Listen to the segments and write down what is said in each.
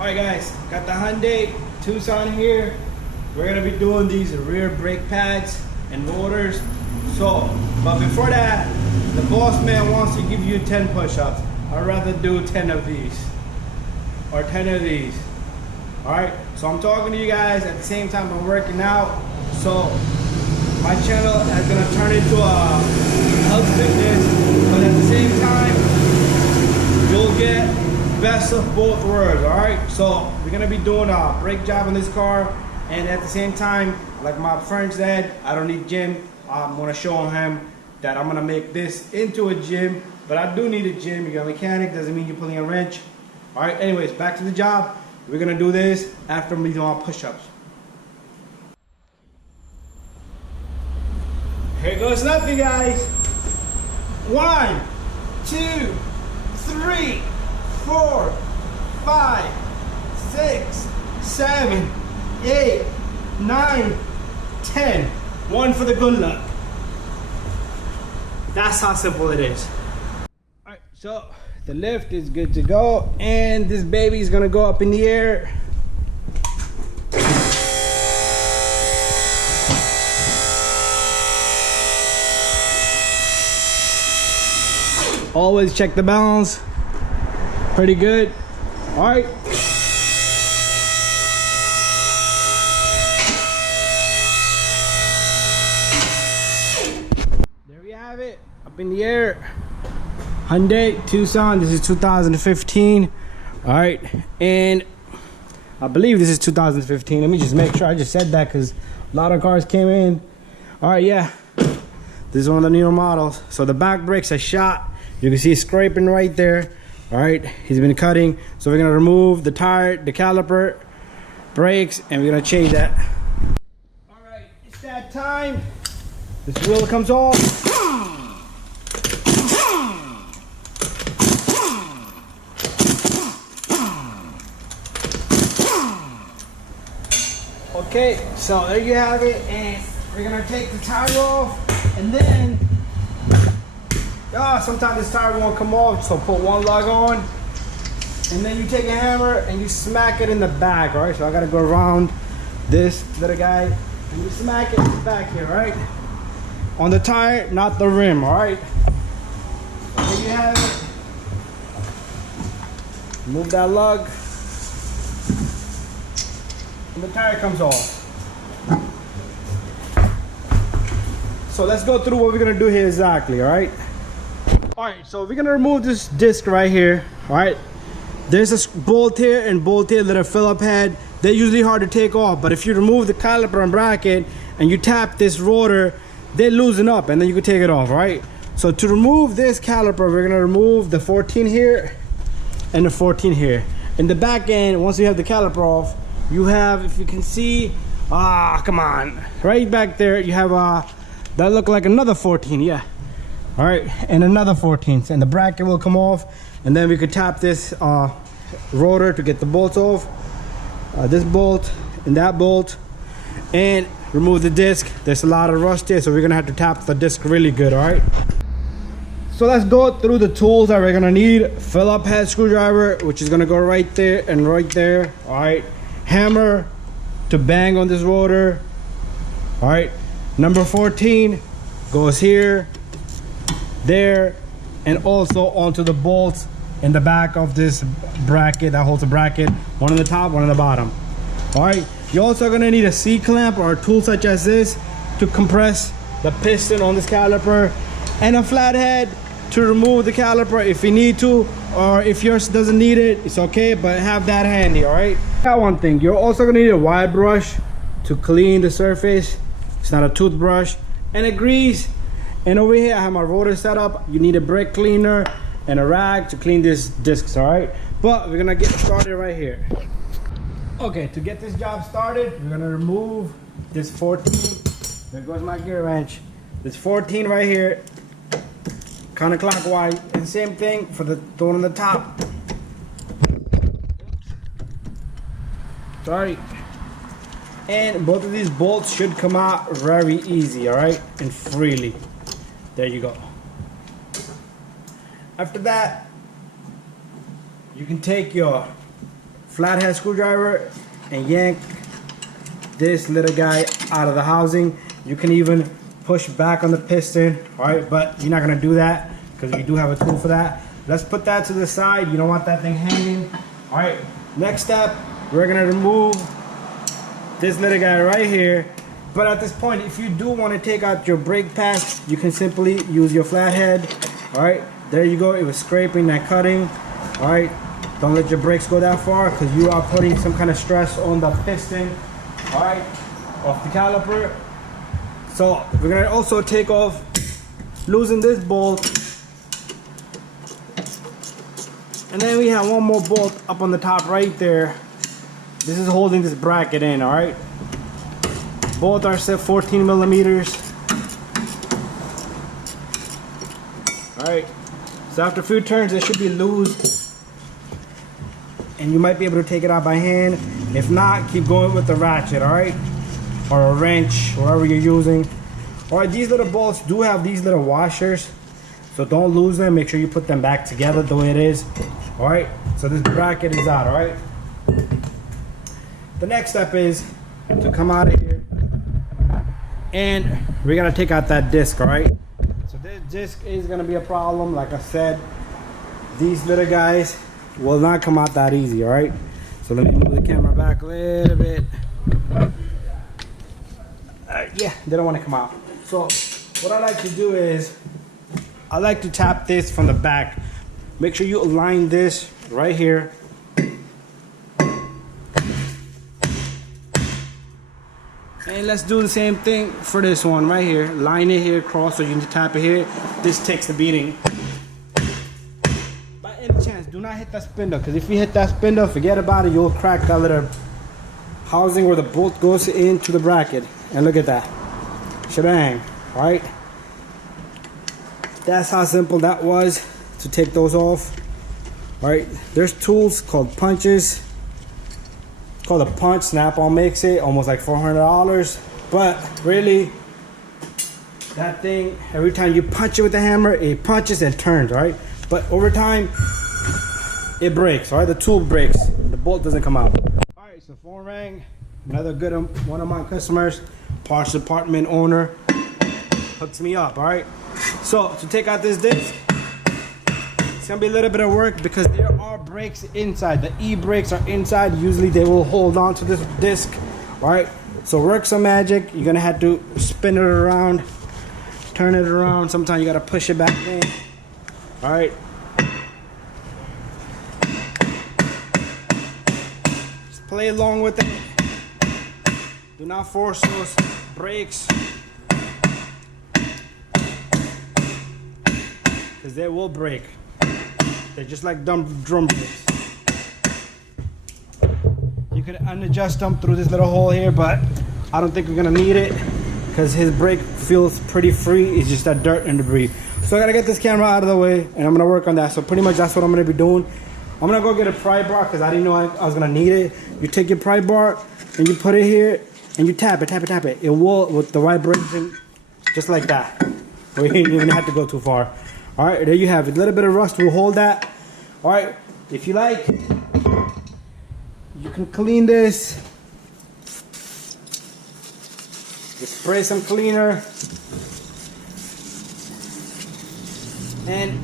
Alright guys, got the Hyundai Tucson here. We're gonna be doing these rear brake pads and rotors. But before that, the boss man wants to give you 10 push-ups. I'd rather do 10 of these or 10 of these. Alright, so I'm talking to you guys at the same time I'm working out. So my channel is gonna turn into a health fitness, but at the same time, you'll get best of both worlds. Alright, so we're gonna be doing a brake job on this car, and at the same time, like my friend said, I don't need gym. I'm gonna show him that I'm gonna make this into a gym, but I do need a gym. You're a mechanic, doesn't mean you're pulling a wrench. Alright, anyways, back to the job. We're gonna do this after we do our push-ups. Here goes nothing, guys. 1, 2, 3, 4, 5, 6, 7, 8, 9, 10. One for the good luck. That's how simple it is. Alright, so the lift is good to go, and this baby is gonna go up in the air. Always check the balance. Pretty good. All right. There we have it. Up in the air. Hyundai Tucson. This is 2015. All right. And I believe this is 2015. Let me just make sure I just said that because a lot of cars came in. All right. Yeah. This is one of the newer models. So the back brakes are shot. You can see scraping right there. All right, he's been cutting. So we're gonna remove the tire, the caliper, brakes, and we're gonna change that. All right, it's that time. This wheel comes off. Okay, so there you have it. And we're gonna take the tire off, and then sometimes this tire won't come off, so put one lug on, and then you take a hammer and you smack it in the back. All right, so I gotta go around this little guy and you smack it in the back here, right? On the tire, not the rim. All right, so there you have it. Move that lug and the tire comes off. So let's go through what we're gonna do here exactly. All right. Alright, so we're gonna remove this disc right here. Alright, there's a bolt here and bolt here that are Phillips head. They're usually hard to take off, but if you remove the caliper and bracket and you tap this rotor, they loosen up and then you can take it off. Right, so to remove this caliper, we're gonna remove the 14 here and the 14 here. In the back end, once you have the caliper off, you have, if you can see, come on, right back there, you have that look like another 14. Yeah. All right, and another 14, and the bracket will come off, and then we could tap this rotor to get the bolts off, this bolt and that bolt, and remove the disc. There's a lot of rust here, so we're gonna have to tap the disc really good. All right, so let's go through the tools that we're gonna need. Phillips head screwdriver, which is gonna go right there and right there. All right, hammer to bang on this rotor. All right, number 14 goes here, there, and also onto the bolts in the back of this bracket that holds the bracket, one on the top, one on the bottom. All right, you're also gonna need a C-clamp or a tool such as this to compress the piston on this caliper, and a flathead to remove the caliper if you need to, or if yours doesn't need it, it's okay, but have that handy. All right, got one thing, you're also gonna need a wide brush to clean the surface. It's not a toothbrush, and a grease. And over here I have my rotor set up. You need a brake cleaner and a rag to clean these discs. All right, but we're gonna get started right here. Okay, to get this job started, we're gonna remove this 14. There goes my gear wrench. This 14 right here, counterclockwise, and same thing for the one on the top. Sorry. And both of these bolts should come out very easy. All right, and freely. There you go. After that, you can take your flathead screwdriver and yank this little guy out of the housing. You can even push back on the piston, all right, but you're not gonna do that because you do have a tool for that. Let's put that to the side. You don't want that thing hanging. All right, next step, we're gonna remove this little guy right here. But at this point, if you do want to take out your brake pads, you can simply use your flathead. All right, there you go. It was scraping and cutting. All right, don't let your brakes go that far because you are putting some kind of stress on the piston, all right, off the caliper. So we're gonna also take off, loosen this bolt. And then we have one more bolt up on the top right there. This is holding this bracket in, all right? Both are set 14 millimeters. All right, so after a few turns, it should be loose. And you might be able to take it out by hand. If not, keep going with the ratchet, all right? Or a wrench, whatever you're using. All right, these little bolts do have these little washers. So don't lose them, make sure you put them back together the way it is. All right, so this bracket is out, all right? The next step is to come out of here and we gotta take out that disc, all right? So this disc is gonna be a problem. Like I said, these little guys will not come out that easy, all right? So let me move the camera back a little bit. Yeah, they don't want to come out. So what I like to do is I like to tap this from the back. Make sure you align this right here. And let's do the same thing for this one right here. Line it here, cross, so you can tap it here. This takes the beating. By any chance, do not hit that spindle, because if you hit that spindle, forget about it. You'll crack that little housing where the bolt goes into the bracket. And look at that. Shebang, all right? That's how simple that was to take those off. All right, there's tools called punches. It's called a punch. Snap-on makes it, almost like $400. But really, that thing, every time you punch it with the hammer, it punches and turns, all right? But over time, it breaks, all right? The tool breaks, the bolt doesn't come out. All right, so phone rang. Another good one of my customers, parts department owner, hooks me up, all right? So to take out this disc, it's gonna be a little bit of work because there are brakes inside. The e-brakes are inside. Usually they will hold on to this disc, all right? So work some magic. You're gonna have to spin it around, turn it around. Sometimes you gotta push it back in, all right? Just play along with it. Do not force those brakes, because they will break. They're just like drum brakes. You can unadjust them through this little hole here, but I don't think we're gonna need it because his brake feels pretty free. It's just that dirt and debris. So I gotta get this camera out of the way and I'm gonna work on that. So pretty much that's what I'm gonna be doing. I'm gonna go get a pry bar because I didn't know I was gonna need it. You take your pry bar and you put it here and you tap it, tap it, tap it. It will, with the vibration, just like that. We didn't even have to go too far. All right, there you have it. A little bit of rust will hold that. All right, if you like, you can clean this. Just spray some cleaner. And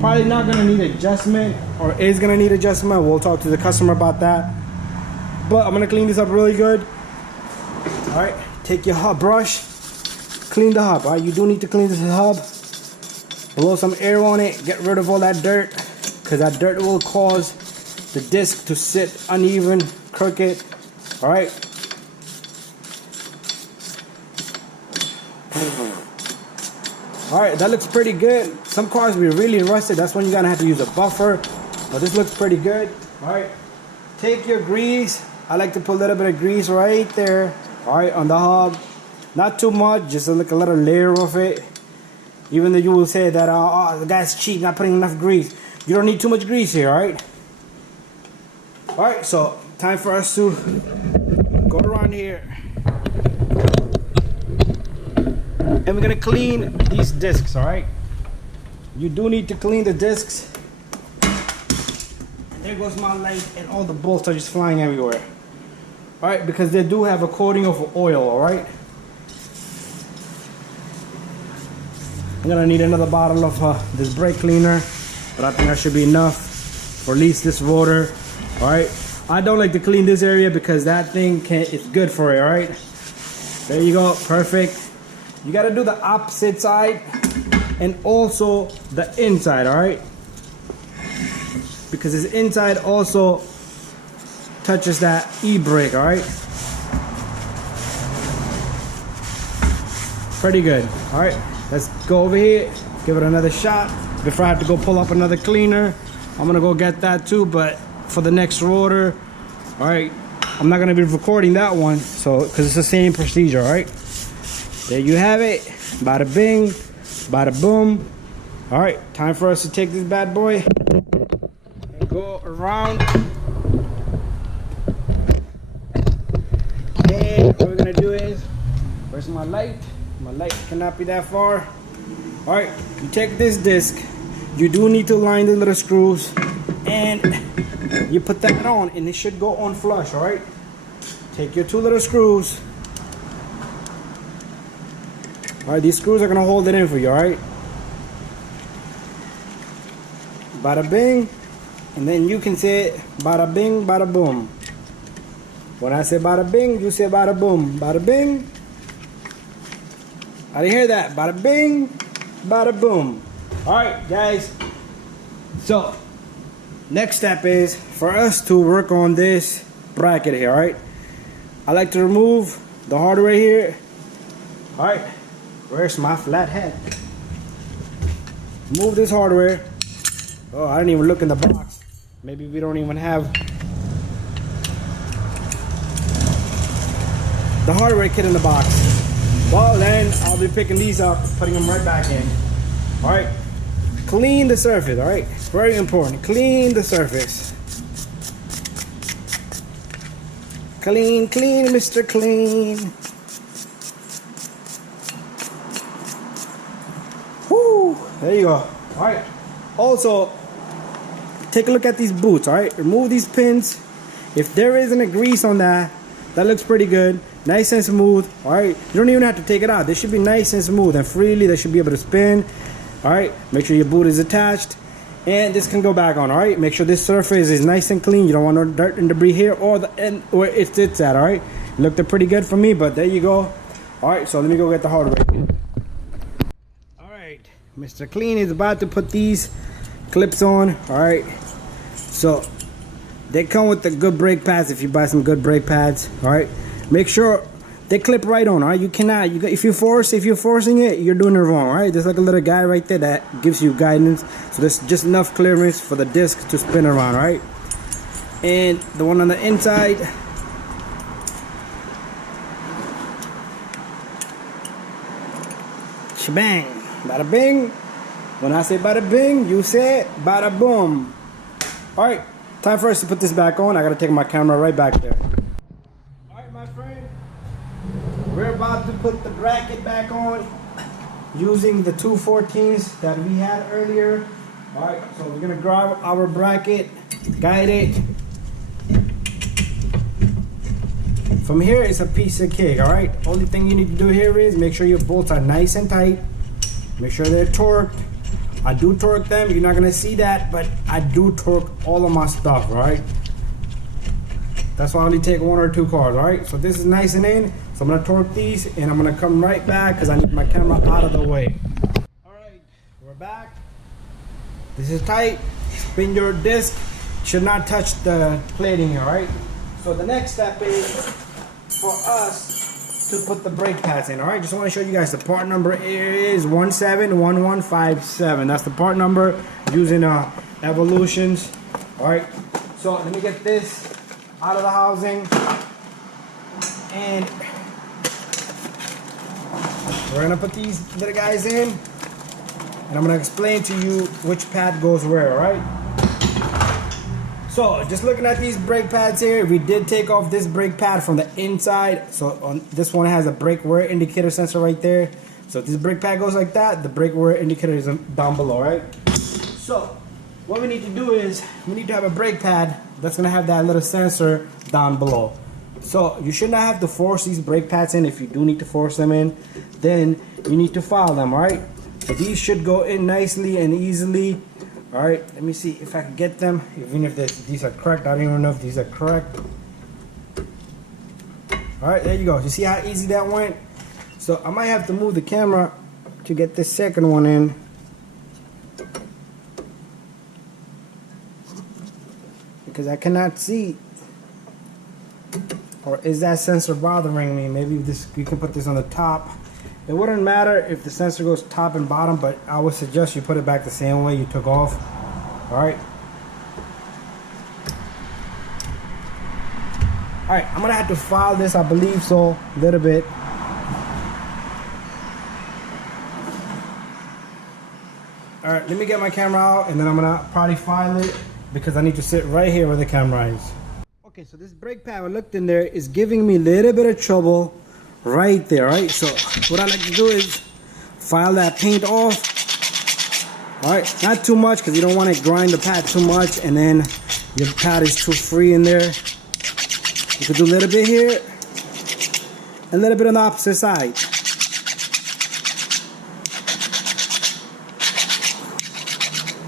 probably not gonna need adjustment, or is gonna need adjustment. We'll talk to the customer about that. But I'm gonna clean this up really good. All right, take your hub brush, clean the hub. All right, you do need to clean this hub. Blow some air on it, get rid of all that dirt, because that dirt will cause the disc to sit uneven, crooked. All right. All right, that looks pretty good. Some cars will be really rusted. That's when you're gonna have to use a buffer. But this looks pretty good. All right, take your grease. I like to put a little bit of grease right there. All right, on the hub. Not too much, just like a little layer of it. Even though you will say that the guy's cheap, not putting enough grease. You don't need too much grease here, all right? All right, so time for us to go around here. And we're gonna clean these discs, all right? You do need to clean the discs. They there goes my light, and all the bolts are just flying everywhere. All right, because they do have a coating of oil, all right? I'm gonna need another bottle of this brake cleaner, but I think that should be enough for at least this rotor, all right? I don't like to clean this area because that thing it's good for it, all right? There you go, perfect. You gotta do the opposite side and also the inside, all right? Because this inside also touches that e-brake, all right? Pretty good, all right? Let's go over here, give it another shot. Before I have to go pull up another cleaner, I'm gonna go get that too, but for the next rotor, all right, I'm not gonna be recording that one, so because it's the same procedure, all right? There you have it, bada bing, bada boom. All right, time for us to take this bad boy and go around. And what we're gonna do is, where's my light? My light cannot be that far. All right, you take this disc, you do need to line the little screws, and you put that on, and it should go on flush, all right? Take your two little screws. All right, these screws are gonna hold it in for you, all right? Bada bing, and then you can say bada bing, bada boom. When I say bada bing, you say bada boom. Bada bing. I didn't hear that. Bada bing, bada boom. All right, guys. So, next step is for us to work on this bracket here, all right? I like to remove the hardware here. All right, where's my flat head? Remove this hardware. Oh, I didn't even look in the box. Maybe we don't even have the hardware kit in the box. Well, then I'll be picking these up, putting them right back in. All right, clean the surface, all right? Very important, clean the surface. Clean, clean, Mr. Clean. Whoo, there you go. All right, also, take a look at these boots, all right? Remove these pins. If there isn't a grease on that, that looks pretty good. Nice and smooth, all right? You don't even have to take it out. They should be nice and smooth and freely. They should be able to spin, all right? Make sure your boot is attached. And this can go back on, all right? Make sure this surface is nice and clean. You don't want no dirt and debris here or the end where it sits at, all right? Looked pretty good for me, but there you go. All right, so let me go get the hardware. All right, Mr. Clean is about to put these clips on, all right? So they come with the good brake pads if you buy some good brake pads, all right? Make sure they clip right on, all right? You cannot, if you're forcing it, you're doing it wrong, all right? There's like a little guy right there that gives you guidance. So there's just enough clearance for the disc to spin around, all right? And the one on the inside, shebang, bada bing. When I say bada bing, you say bada boom. All right, time for us to put this back on. I gotta take my camera right back there. All right, my friend, we're about to put the bracket back on using the 214s that we had earlier. All right, so we're gonna grab our bracket, guide it. From here, it's a piece of cake, all right? Only thing you need to do here is make sure your bolts are nice and tight. Make sure they're torqued. I do torque them. You're not gonna see that, but I do torque all of my stuff, all right? That's why I only take one or two cars, all right? So this is nice and in. So I'm gonna torque these, and I'm gonna come right back because I need my camera out of the way. All right, we're back. This is tight. Spin your disc. Should not touch the plating here, all right? So the next step is for us to put the brake pads in, all right? Just want to show you guys the part number is 171157. That's the part number using Evolutions, all right? So let me get this out of the housing, and we're gonna put these little guys in, and I'm gonna explain to you which pad goes where, all right? So just looking at these brake pads here, we did take off this brake pad from the inside. So on this one has a brake wear indicator sensor right there. So if this brake pad goes like that, the brake wear indicator is down below, right? So what we need to do is we need to have a brake pad that's gonna have that little sensor down below. So you should not have to force these brake pads in. If you do need to force them in, then you need to file them, all right? So these should go in nicely and easily. All right, let me see if I can get them, even if these are correct. I don't even know if these are correct. All right, there you go. You see how easy that went? So I might have to move the camera to get this second one in. Because I cannot see. Or is that sensor bothering me? Maybe we can put this on the top. It wouldn't matter if the sensor goes top and bottom, but I would suggest you put it back the same way you took off. Alright. Alright, I'm gonna have to file this, I believe so, a little bit. Alright, let me get my camera out and then I'm gonna probably file it because I need to sit right here where the camera is. Okay, so this brake pad I looked in there is giving me a little bit of trouble right there, right? So what I like to do is file that paint off. All right, not too much because you don't want to grind the pad too much and then your pad is too free in there. You could do a little bit here, a little bit on the opposite side.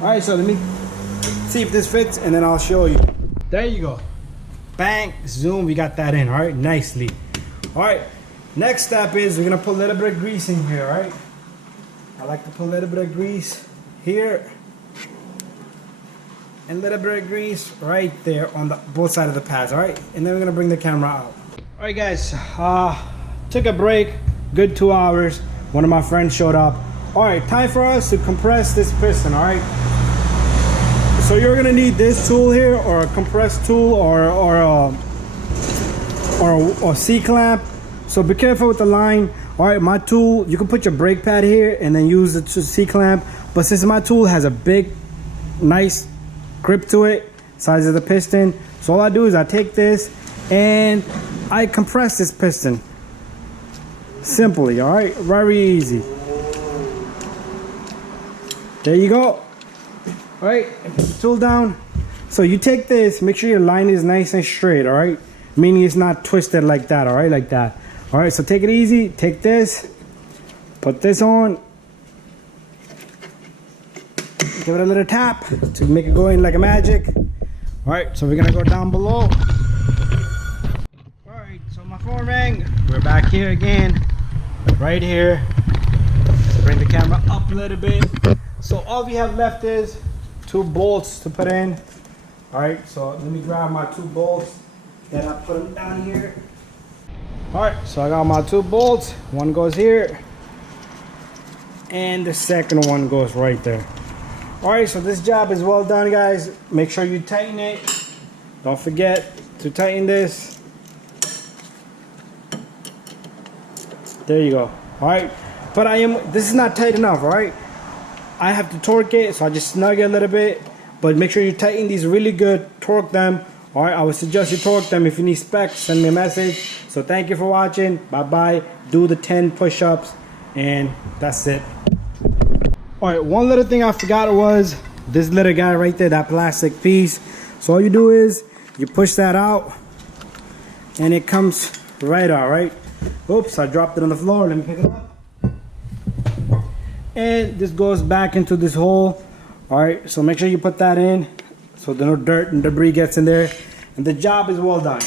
All right, so let me see if this fits and then I'll show you. There you go. Bang, zoom, we got that in, all right, nicely. All right, next step is we're gonna put a little bit of grease in here, all right? I like to put a little bit of grease here and a little bit of grease right there on the both sides of the pads, all right? And then we're gonna bring the camera out. All right, guys, took a break, good 2 hours. One of my friends showed up. All right, time for us to compress this piston, all right? So you're gonna need this tool here, or a compress tool, or a C-clamp. So be careful with the line. All right, my tool, you can put your brake pad here and then use the C-clamp. But since my tool has a big, nice grip to it, size of the piston, so all I do is I take this and I compress this piston. Simply, all right, very easy. There you go. All right, put the tool down. So you take this, make sure your line is nice and straight, all right? Meaning it's not twisted like that, all right, like that. All right, so take it easy, take this, put this on. Give it a little tap to make it go in like a magic. All right, so we're gonna go down below. All right, so my phone rang. We're back here again, right here. Let's bring the camera up a little bit. So all we have left is 2 bolts to put in. All right, so let me grab my 2 bolts. Then I put them down here. All right, so I got my 2 bolts. One goes here, and the second one goes right there. All right, so this job is well done, guys. Make sure you tighten it. Don't forget to tighten this. There you go. All right, but this is not tight enough, all right? I have to torque it, so I just snug it a little bit. But make sure you tighten these really good, torque them. All right, I would suggest you torque them. If you need specs, send me a message. So thank you for watching. Bye-bye. Do the 10 push-ups, and that's it. All right, one little thing I forgot was this little guy right there, that plastic piece. So all you do is you push that out, and it comes right out, right? Oops, I dropped it on the floor. Let me pick it up. And this goes back into this hole. All right, so make sure you put that in so no dirt and debris gets in there, and the job is well done.